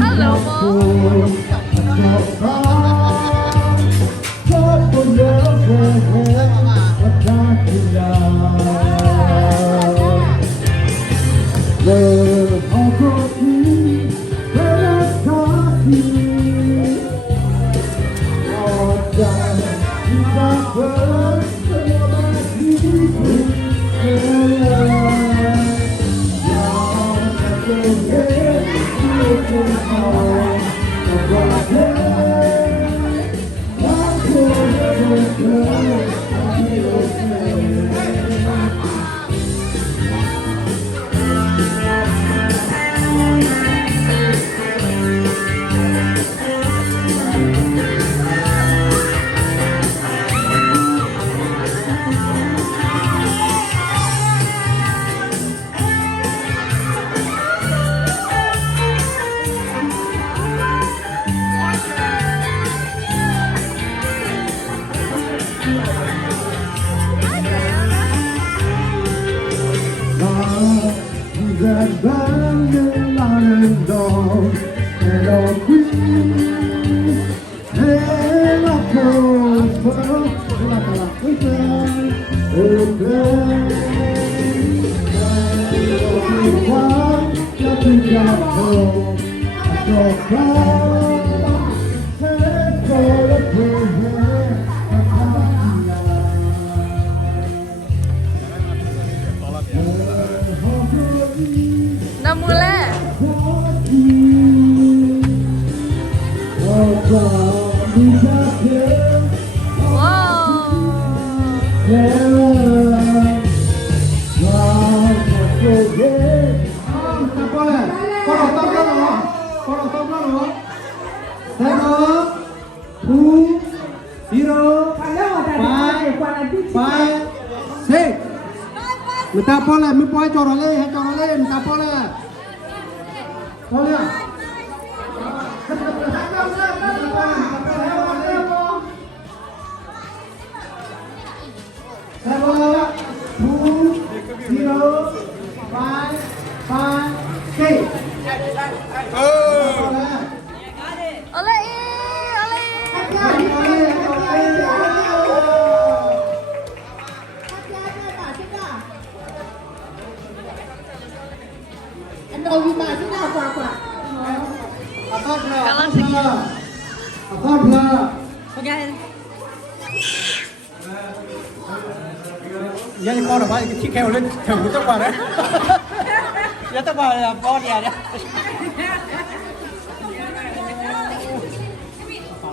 Hello, Mom. Dah mula. Người ta po là mới po cho nó lên, cho nó lên, người ta po là po là Oleh, Kalang segini. Vậy thì con là phải chiếc kèo lên thử cái tóc vào đấy. Cái tóc vào là con nhà đấy.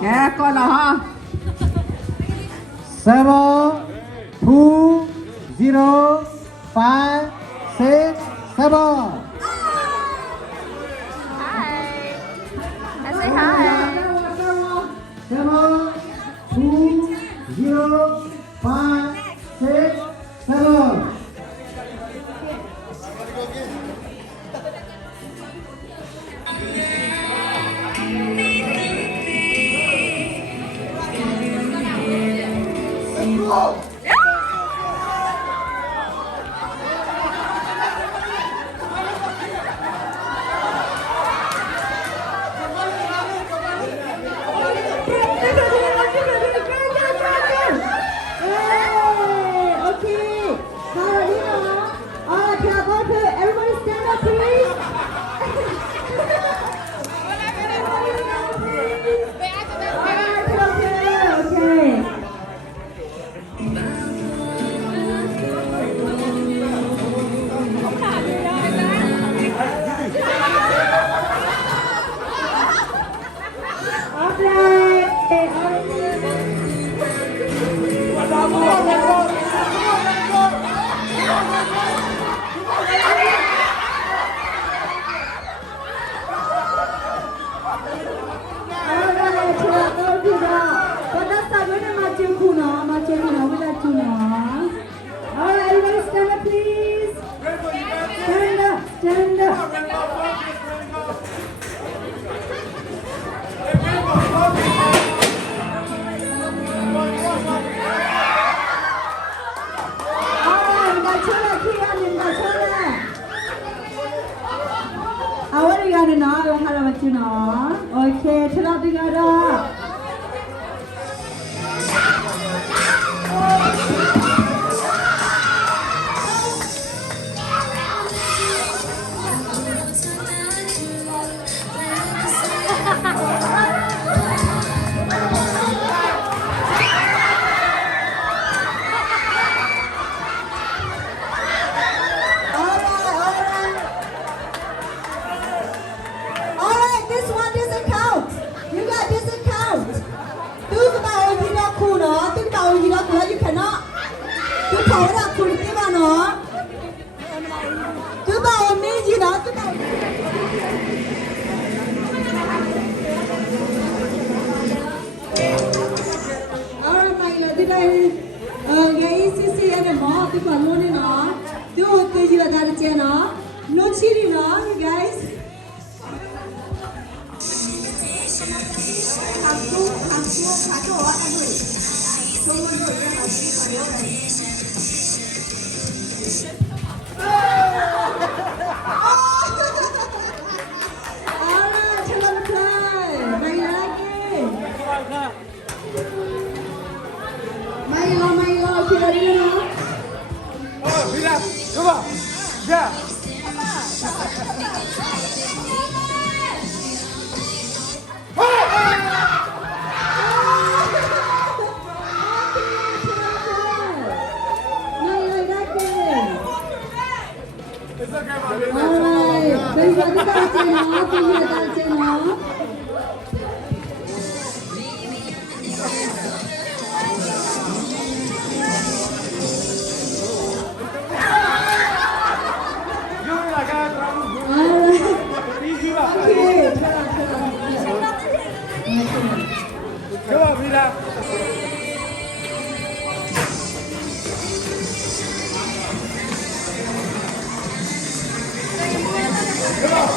Nè con nào ha. 7 2 0 5 6 7. hi. I say hi. 7 2 0 5 6 7. Let's go. တယ်နော်ဟာလာမချူနော်โอเคထလောက်တကတော့ Alright, this one doesn't count. You got doesn't count. Think about you not cool, no? Think about you not cool, you cannot. You told up cool, think about no. Think about me, you know, think about Alright, my lord, did I get ECC and a mob if I'm running on? Do you at that channel? No cheating, no, you guys. Alright, tell them to play. They like it. Milo, kita dulu no. Oh, bilang, coba, ya. Alright, bây giờ chúng ta chơi nó. Yun là cái Alright, easy mà. okay. Coba, bilang. Coba.